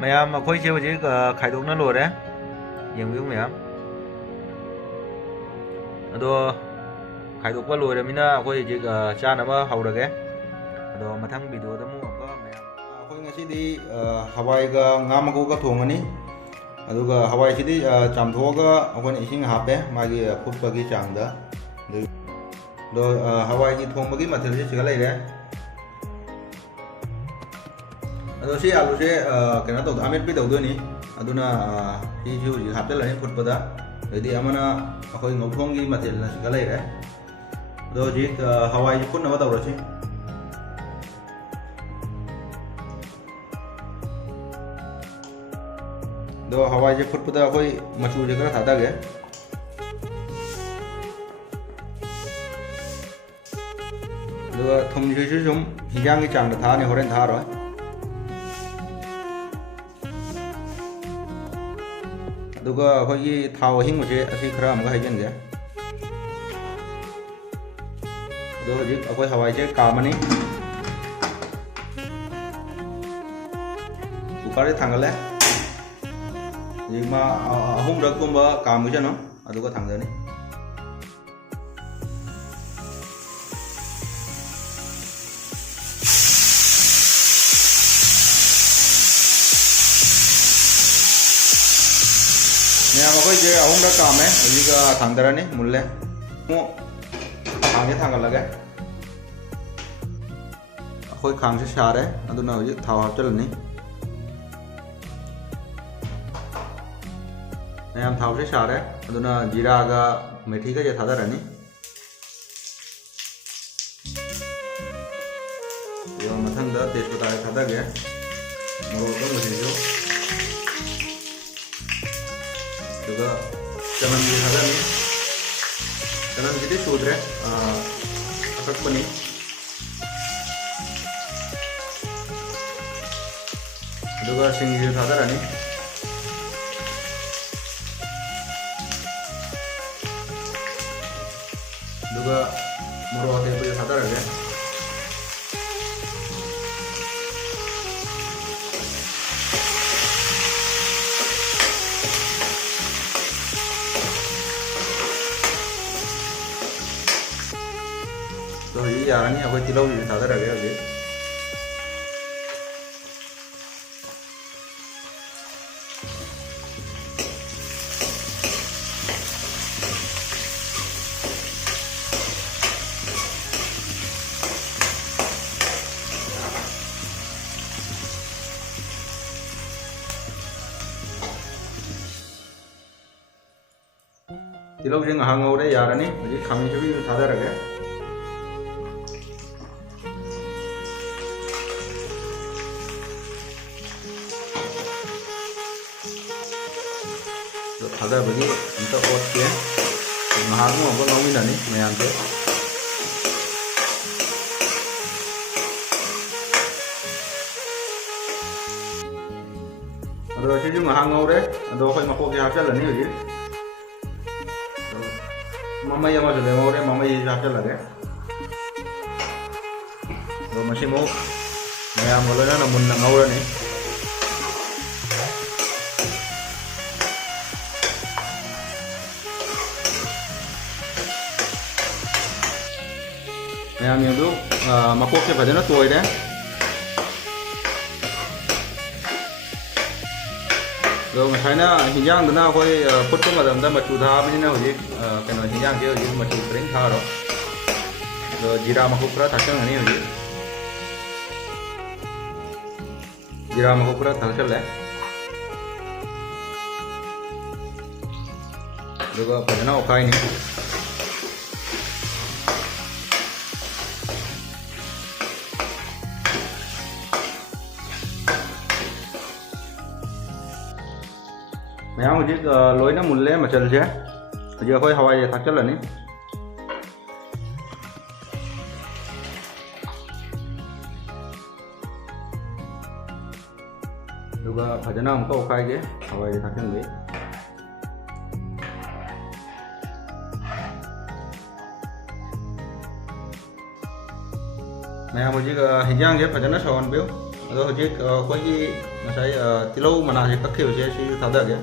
ꯃꯌꯥꯝ ꯑꯩꯈꯣꯏꯁꯦ ꯍꯧꯖꯤꯛ ꯈꯥꯏꯗꯣꯛꯅ ꯂꯣꯏꯔꯦ ꯌꯦꯡꯕꯤꯌꯨ ꯃꯌꯥꯝ ꯑꯗꯣ ꯈꯥꯏꯗꯣꯛꯄ ꯂꯣꯏꯔꯕꯅꯤꯅ ꯑꯩꯈꯣꯏ ꯍꯧꯖꯤꯛ ꯆꯥꯅꯕ ꯍꯧꯔꯒꯦ ꯑꯗꯣ ꯃꯊꯪ ꯚꯤꯗꯤꯑꯣꯗ ꯑꯃꯨꯛ ꯑꯃꯨꯛꯀ ꯃꯌꯥꯝ ꯑꯩꯈꯣꯏ ꯉꯁꯤꯗꯤ ꯍꯋꯥꯏꯒ ꯉꯥ ꯃꯀꯣꯛꯒ ꯊꯣꯡꯒꯅꯤ ꯑꯗꯨꯒ ꯍꯋꯥꯏꯁꯤꯗꯤ ꯆꯥꯝꯊꯣꯛꯑꯒ ꯑꯩꯈꯣꯏꯅ ꯏꯁꯤꯡ ꯍꯥꯞꯄꯦ ꯃꯥꯒꯤ ꯐꯨꯠꯄꯒꯤ ꯆꯥꯡꯗ ꯑꯗꯣ ꯍꯋꯥꯏꯒꯤ ꯊꯣꯡꯕꯒꯤ ꯃꯊꯦꯜꯁꯦ ꯁꯤꯒ ꯂꯩꯔꯦ ꯑꯗꯣ ꯁꯤ ꯑꯂꯨꯁꯦ ꯀꯩꯅꯣ ꯇꯧꯗ ꯑꯃꯦꯠꯄꯤ ꯇꯧꯗꯣꯏꯅꯤ ꯑꯗꯨꯅ ꯁꯤꯁꯨ ꯍꯧꯖꯤꯛ ꯍꯥꯞꯆꯤꯜꯂꯅꯤ ꯐꯨꯠꯄꯗ ꯑꯗꯩꯗꯤ ꯑꯃꯅ ꯑꯩꯈꯣꯏ ꯉꯧꯊꯣꯡꯒꯤ ꯃꯊꯦꯜꯅ ꯁꯤꯒ ꯂꯩꯔꯦ ꯑꯗꯣ ꯍꯧꯖꯤꯛ ꯍꯋꯥꯏꯁꯦ ꯐꯨꯠꯅꯕ ꯇꯧꯔꯁꯤ ꯑꯗꯣ ꯍꯋꯥꯏꯁꯦ ꯐꯨꯠꯄꯗ ꯑꯩꯈꯣꯏ ꯃꯆꯨꯁꯦ ꯈꯔ ꯊꯥꯗꯒꯦ ꯑꯗꯨꯒ ꯊꯨꯝꯁꯤꯁꯨ ꯁꯨꯝ ꯍꯤꯟꯖꯥꯡꯒꯤ ꯆꯥꯡꯗ ꯊꯥꯅꯤ ꯍꯣꯔꯦꯟ ꯊꯥꯔꯣꯏ ꯑꯗꯨꯒ ꯑꯩꯈꯣꯏꯒꯤ ꯊꯥꯎ ꯑꯍꯤꯡꯕꯁꯦ ꯑꯁꯤ ꯈꯔ ꯑꯃꯨꯛ ꯍꯩꯖꯤꯟꯒꯦ ꯑꯗꯣ ꯍꯧꯖꯤꯛ ꯑꯩꯈꯣꯏ ꯍꯋꯥꯏꯁꯦ ꯀꯥꯝꯃꯅꯤ ꯀꯨꯀꯔꯁꯦ ꯊꯥꯡꯒꯠꯂꯦ ꯍꯧꯖꯤꯛ ꯃꯥ ꯑꯍꯨꯝꯔꯛꯀꯨꯝꯕ ꯀꯥꯝꯈꯤꯁꯅꯨ ꯑꯗꯨꯒ ꯊꯥꯡꯗꯅꯤ ꯃꯌꯥꯝ ꯑꯩꯈꯣꯏꯁꯦ ꯑꯍꯨꯝꯔꯛ ꯀꯥꯝꯃꯦ ꯍꯧꯖꯤꯛ ꯊꯥꯡꯗꯔꯅꯤ ꯃꯨꯜꯂꯦ ꯑꯃꯨꯛ ꯈꯥꯡꯁꯦ ꯊꯥꯡꯒꯠꯂꯒꯦ ꯑꯩꯈꯣꯏ ꯈꯥꯡꯁꯦ ꯁꯥꯔꯦ ꯑꯗꯨꯅ ꯍꯧꯖꯤꯛ ꯊꯥꯎ ꯍꯥꯞꯆꯤꯜꯂꯅꯤ ꯃꯌꯥꯝ ꯊꯥꯎꯁꯦ ꯁꯥꯔꯦ ꯑꯗꯨꯅ ꯖꯤꯔꯥꯒ ꯃꯦꯊꯤꯒꯁꯦ ꯊꯥꯗꯔꯅꯤ ꯑꯗꯨꯒ ꯃꯊꯪꯗ ꯇꯦꯖꯄꯇꯥꯁꯦ ꯊꯥꯗꯒꯦ ꯃꯣꯔꯣꯛ ꯑꯀꯪꯕꯁꯤꯁꯨ ꯑꯗꯨꯒ ꯆꯅꯝꯁꯦ ꯊꯥꯗꯔꯅꯤ ꯆꯅꯝꯁꯤꯗꯤ ꯁꯨꯗ꯭ꯔꯦ ꯑꯀꯛꯄꯅꯤ ꯑꯗꯨꯒ ꯁꯤꯡꯁꯤꯁꯨ ꯊꯥꯗꯔꯅꯤ ꯑꯗꯨꯒ ꯃꯣꯔꯣꯛ ꯑꯇꯦꯛꯄꯁꯦ ꯊꯥꯗꯔꯒꯦ hꯧꯖꯤꯛ ꯌꯥꯔꯅꯤ ꯑꯩꯈꯣꯏ ꯇꯤꯜꯍꯧꯁꯤꯁꯨ ꯊꯥꯗꯔꯒꯦ ꯍꯧꯖꯤꯛ ꯇꯤꯜꯍꯧꯁꯦ ꯉꯥꯏꯍꯥꯛ ꯉꯧꯔꯦ ꯌꯥꯔꯅꯤ ꯍꯧꯖꯤꯛ ꯈꯥꯃꯦꯟ ꯑꯁꯤꯟꯕꯤꯁꯨ ꯊꯥꯗꯔꯒꯦ ꯊꯥꯗꯕꯒꯤ ꯑꯝꯇ ꯑꯣꯠꯀꯦ ꯉꯥꯏꯍꯥꯛ ꯑꯃꯨꯛ ꯉꯧꯃꯤꯟꯅꯅꯤ ꯃꯌꯥꯝꯁꯦ ꯑꯗꯣ ꯁꯤꯁꯨ ꯉꯥꯏꯍꯥꯛ ꯉꯧꯔꯦ ꯑꯗꯣ ꯑꯩꯈꯣꯏ ꯃꯀꯣꯛꯁꯦ ꯍꯥꯞꯆꯤꯜꯂꯅꯤ ꯍꯧꯖꯤꯛ ꯃꯃꯩ ꯑꯃꯁꯨ ꯂꯦꯝꯍꯧꯔꯦ ꯃꯃꯩꯁꯤꯁꯨ ꯍꯥꯞꯆꯤꯜꯂꯒꯦ ꯑꯗꯣ ꯃꯁꯤꯃꯨꯛ ꯃꯌꯥꯝꯒ ꯂꯣꯏꯅꯅ ꯃꯨꯟꯅ ꯉꯧꯔꯅꯤ ꯃꯌꯥꯝ ꯌꯦꯡꯕꯤꯌꯨ ꯃꯀꯣꯛꯁꯦ ꯐꯖꯅ ꯇꯣꯏꯔꯦ ꯑꯗꯣ ꯉꯁꯥꯏꯅ ꯍꯤꯟꯖꯥꯡꯗꯨꯅ ꯑꯩꯈꯣꯏ ꯐꯨꯠꯄ ꯃꯇꯝꯗ ꯃꯆꯨ ꯊꯥꯕꯅꯤꯅ ꯍꯧꯖꯤꯛ ꯀꯩꯅꯣ ꯍꯤꯟꯖꯥꯡꯁꯦ ꯍꯧꯖꯤꯛ ꯃꯆꯨ ꯀꯔꯤꯝ ꯊꯥꯔꯣꯏ ꯑꯗꯣ ꯖꯤꯔꯥ ꯃꯀꯨꯞ ꯈꯔ ꯊꯥꯛꯆꯟꯒꯅꯤ ꯍꯧꯖꯤꯛ ꯖꯤꯔꯥ ꯃꯀꯨꯞ ꯈꯔ ꯊꯥꯛꯆꯜꯂꯦ ꯑꯗꯨꯒ ꯐꯖꯅ ꯑꯣꯠꯈꯥꯏꯅꯤ ꯃꯌꯥꯝ ꯍꯧꯖꯤꯛ ꯂꯣꯏꯅ ꯃꯨꯜꯂꯦ ꯃꯆꯜꯁꯦ ꯍꯧꯖꯤꯛ ꯑꯩꯈꯣꯏ ꯍꯋꯥꯏꯁꯦ ꯊꯥꯛꯆꯜꯂꯅꯤ ꯑꯗꯨꯒ ꯐꯖꯅ ꯑꯃꯨꯛꯀ ꯑꯣꯠꯈꯥꯏꯒꯦ ꯍꯋꯥꯏꯁꯦ ꯊꯥꯛꯆꯟꯕꯤ ꯃꯌꯥꯝ ꯍꯧꯖꯤꯛ ꯍꯤꯟꯖꯥꯡꯁꯦ ꯐꯖꯅ ꯁꯧꯍꯟꯕꯤꯌꯨ ꯑꯗꯣ ꯍꯧꯖꯤꯛ ꯑꯩꯈꯣꯏꯒꯤ ꯉꯁꯥꯏ ꯇꯤꯜꯍꯧ ꯃꯅꯥꯁꯦ ꯀꯛꯈꯤꯕꯁꯦ ꯁꯤꯁꯨ ꯊꯥꯗꯒꯦ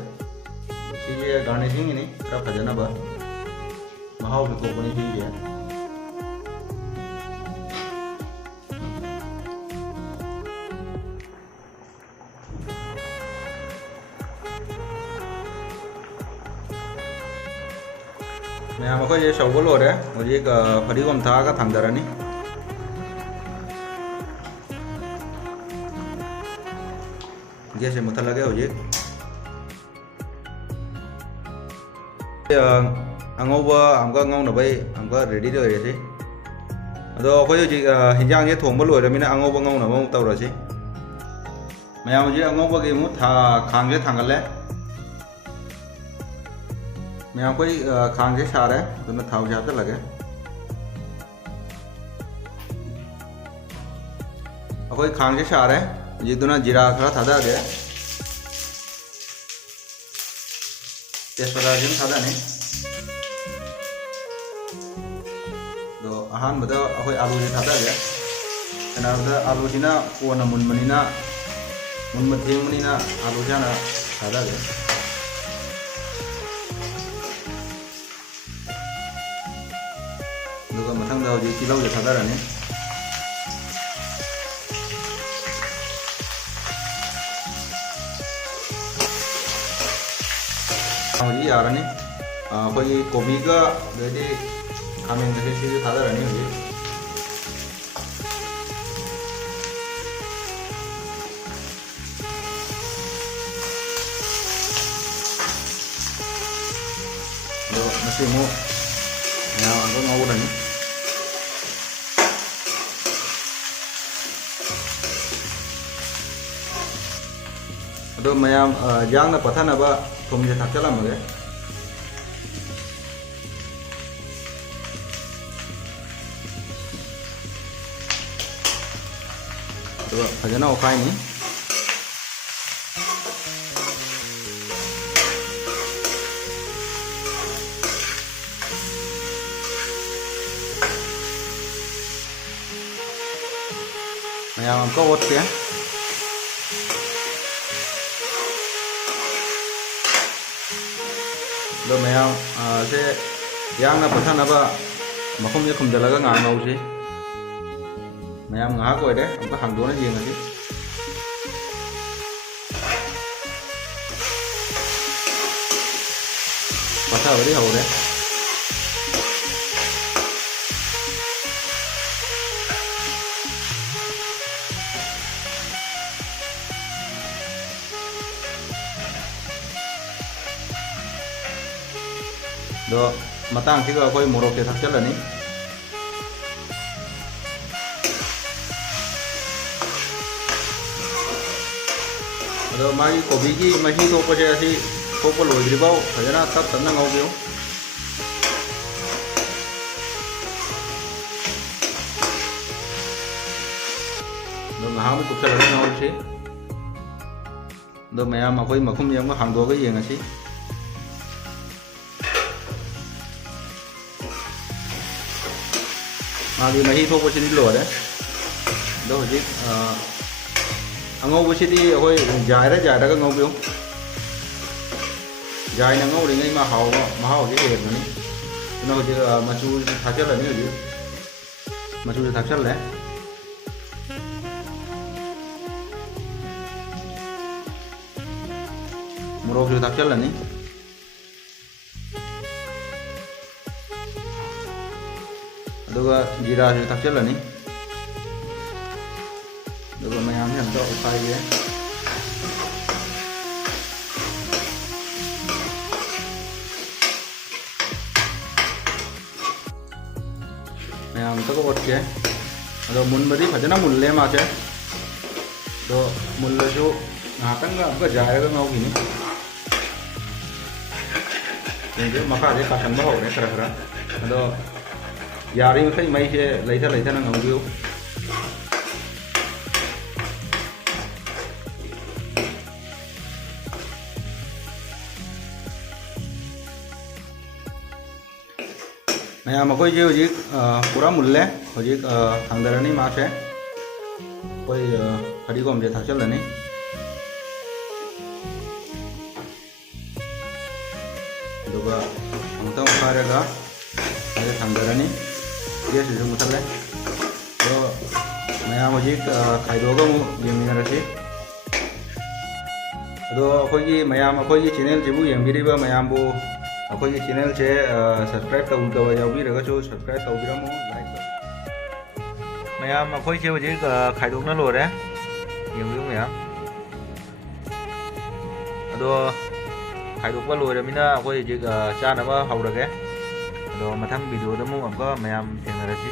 ꯁꯤꯁꯦ ꯒꯥꯔꯅꯤꯁꯤꯡꯒꯤꯅꯤ ꯈꯔ ꯐꯖꯅꯕ ꯃꯍꯥꯎꯁꯨ ꯊꯣꯛꯄꯅꯤ ꯁꯤꯁꯦ ꯃꯌꯥꯝ ꯑꯩꯈꯣꯏꯁꯦ ꯁꯧꯕ ꯂꯣꯏꯔꯦ ꯍꯧꯖꯤꯛ ꯐꯗꯤꯒꯣꯝ ꯊꯥꯛꯑꯒ ꯊꯥꯡꯊꯔꯅꯤ ꯒꯦꯁꯁꯦ ꯃꯨꯠꯊꯠꯂꯒꯦ ꯍꯧꯖꯤꯛ ꯑꯉꯧꯕ ꯑꯃꯨꯛꯀ ꯉꯧꯅꯕꯩ ꯑꯃꯨꯛꯀ ꯔꯦꯗꯤ ꯑꯣꯏꯔꯁꯤ ꯑꯗꯣ ꯑꯩꯈꯣꯏ ꯍꯧꯖꯤꯛ ꯍꯤꯟꯖꯥꯡꯁꯦ ꯊꯣꯡꯕ ꯂꯣꯏꯔꯕꯅꯤꯅ ꯑꯉꯧꯕ ꯉꯧꯅꯕ ꯑꯃꯨꯛ ꯇꯧꯔꯁꯤ ꯃꯌꯥꯝ ꯍꯧꯖꯤꯛ ꯑꯉꯧꯕꯒꯤ ꯑꯃꯨꯛ ꯈꯥꯡꯁꯦ ꯊꯥꯡꯒꯠꯂꯦ ꯃꯌꯥꯝ ꯑꯩꯈꯣꯏ ꯈꯥꯡꯁꯦ ꯁꯥꯔꯦ ꯑꯗꯨꯅ ꯊꯥꯎꯁꯦ ꯍꯥꯞꯆꯤꯜꯂꯒꯦ ꯑꯩꯈꯣꯏ ꯈꯥꯡꯁꯦ ꯁꯥꯔꯦ ꯍꯧꯖꯤꯛꯇꯨꯅ ꯖꯤꯔꯥ ꯈꯔ ꯊꯥꯗꯔꯒꯦ तेजपत्ताꯁꯤ ꯊꯥꯗꯅꯤ ꯑꯗꯣ ꯑꯍꯥꯟꯕꯗ ꯑꯩꯈꯣꯏ ꯑꯂꯨꯁꯦ ꯊꯥꯗꯒꯦ ꯀꯩꯅꯣꯗ ꯑꯂꯨꯁꯤꯅ ꯀꯣꯟꯅ ꯃꯨꯟꯕꯅꯤꯅ ꯃꯨꯟꯕ ꯊꯦꯡꯕꯅꯤꯅ ꯑꯂꯨꯁꯦ ꯍꯥꯟꯅ ꯊꯥꯗꯒꯦ ꯑꯗꯨꯒ ꯃꯊꯪꯗ ꯍꯧꯖꯤꯛ ꯇꯤꯜꯍꯧꯁꯦ ꯊꯥꯗꯔꯅꯤ ꯍꯧꯖꯤꯛ ꯌꯥꯔꯅꯤ ꯑꯩꯈꯣꯏꯒꯤ ꯀꯣꯕꯤꯒ ꯑꯗꯩꯗꯤ ꯈꯥꯃꯦꯟꯒꯁꯦ ꯁꯤꯁꯨ ꯊꯥꯗꯔꯅꯤ ꯍꯧꯖꯤꯛ ꯑꯗꯣ ꯃꯁꯤ ꯑꯃꯨꯛ ꯃꯌꯥꯝ ꯑꯃꯨꯛ ꯉꯧꯔꯅꯤ ꯑꯗꯣ ꯃꯌꯥꯝ ꯌꯥꯡꯅ ꯄꯠꯊꯅꯕ ꯊꯨꯝꯁꯦ ꯊꯥꯛꯆꯜꯂꯝꯃꯒꯦ ꯑꯗꯨꯒ ꯐꯖꯅ ꯑꯣꯠꯈꯥꯏꯅꯤ ꯃꯌꯥꯝ ꯑꯃꯨꯛꯀ ꯑꯣꯠꯀꯦ ꯑꯗꯣ ꯃꯌꯥꯝ ꯁꯦ ꯌꯥꯡꯅ ꯄꯠꯊꯅꯕ ꯃꯈꯨꯝꯁꯦ ꯈꯨꯝꯖꯤꯜꯂꯒ ꯉꯥꯏꯍꯥꯛ ꯉꯧꯁꯤ ꯃꯌꯥꯝ ꯉꯥꯏꯍꯥꯛ ꯑꯣꯏꯔꯦ ꯑꯃꯨꯛꯀ ꯍꯥꯡꯗꯣꯛꯅ ꯌꯦꯡꯉꯁꯤ ꯄꯠꯊꯕꯗꯤ ꯍꯧꯔꯦ ꯑꯗꯣ ꯃꯇꯥꯡꯁꯤꯒ ꯑꯩꯈꯣꯏ ꯃꯣꯔꯣꯛꯁꯦ ꯊꯥꯛꯆꯜꯂꯅꯤ ꯑꯗꯣ ꯃꯥꯒꯤ ꯀꯣꯕꯤꯒꯤ ꯃꯍꯤ ꯊꯣꯛꯄꯁꯦ ꯑꯁꯤ ꯊꯣꯛꯄ ꯂꯣꯏꯗ꯭ꯔꯤꯐꯥꯎ ꯐꯖꯅ ꯇꯞ ꯇꯞꯅ ꯉꯧꯕꯤꯌꯨ ꯑꯗꯣ ꯉꯥꯏꯍꯥꯛ ꯑꯃꯨꯛ ꯀꯨꯞꯁꯜꯂꯒ ꯉꯧꯔꯁꯤ ꯑꯗꯣ ꯃꯌꯥꯝ ꯑꯩꯈꯣꯏ ꯃꯈꯨꯝꯁꯦ ꯑꯃꯨꯛ ꯍꯥꯡꯗꯣꯛꯑꯒ ꯌꯦꯡꯉꯁꯤ मागी मही थोपसिदी लोरे दो हजी अंगौबसिदी अखोय जायरा जायरागा ngौबियो जायना ngौरिङै मा हाव महावजे हेरबनि तुना हजी मचु थाचलनि हजी मचु थाचलले मोरok थाचलनि अदुगा जीरा से थाचलनि अदुगा मयाम से हमको उखाइए मयाम तक ओटके अदो मुनबदी फजना मुल्ले माचे दो मुल्लसु ngahakanga amka jairaga ngaugiनि yenje makaje kasanba hore khara khara ado यारी मखै मई से लैथा लैथाना ngौबियो मया मखै जे हजिक पूरा मुल्ले हजिक थांदरनि मासे ꯑꯩꯈꯣꯏ ꯐꯗꯤꯒꯣꯝꯁꯦ ꯊꯥꯛꯆꯜꯂꯅꯤ ꯑꯗꯨꯒ ꯑꯃꯨꯛꯇꯪ ꯐꯥꯏꯔꯒ ꯑꯗ ꯊꯝꯖꯔꯅꯤ ꯒꯦꯁꯁꯤꯁꯨ ꯃꯨꯊꯠꯂꯦ ꯑꯗꯣ ꯃꯌꯥꯝ ꯍꯧꯖꯤꯛ ꯈꯥꯏꯗꯣꯛꯑꯒ ꯑꯃꯨꯛ ꯌꯦꯡꯃꯤꯟꯅꯔꯁꯤ ꯑꯗꯣ ꯑꯩꯈꯣꯏꯒꯤ ꯆꯦꯅꯦꯜꯁꯤꯕꯨ ꯌꯦꯡꯕꯤꯔꯤꯕ ꯃꯌꯥꯝꯕꯨ ꯑꯩꯈꯣꯏꯒꯤ ꯆꯦꯅꯦꯜꯁꯦ ꯁꯕꯁꯀ꯭ꯔꯥꯏꯕ ꯇꯧꯗꯕ ꯌꯥꯎꯕꯤꯔꯒꯁꯨ ꯁꯕꯁꯀ꯭ꯔꯥꯏꯕ ꯇꯧꯕꯤꯔꯝꯃꯨ ꯂꯥꯏꯛ ꯇꯧ ꯃꯌꯥꯝ ꯑꯩꯈꯣꯏꯁꯦ ꯍꯧꯖꯤꯛ ꯈꯥꯏꯗꯣꯛꯅ ꯂꯣꯏꯔꯦ ꯌꯦꯡꯕꯤꯌꯨ ꯃꯌꯥꯝ ꯑꯗꯣ खाइदोक लोरमीना अखोई हजिक चानब हौरगे अदो मथंग वीडियो मयम थेंनरसी।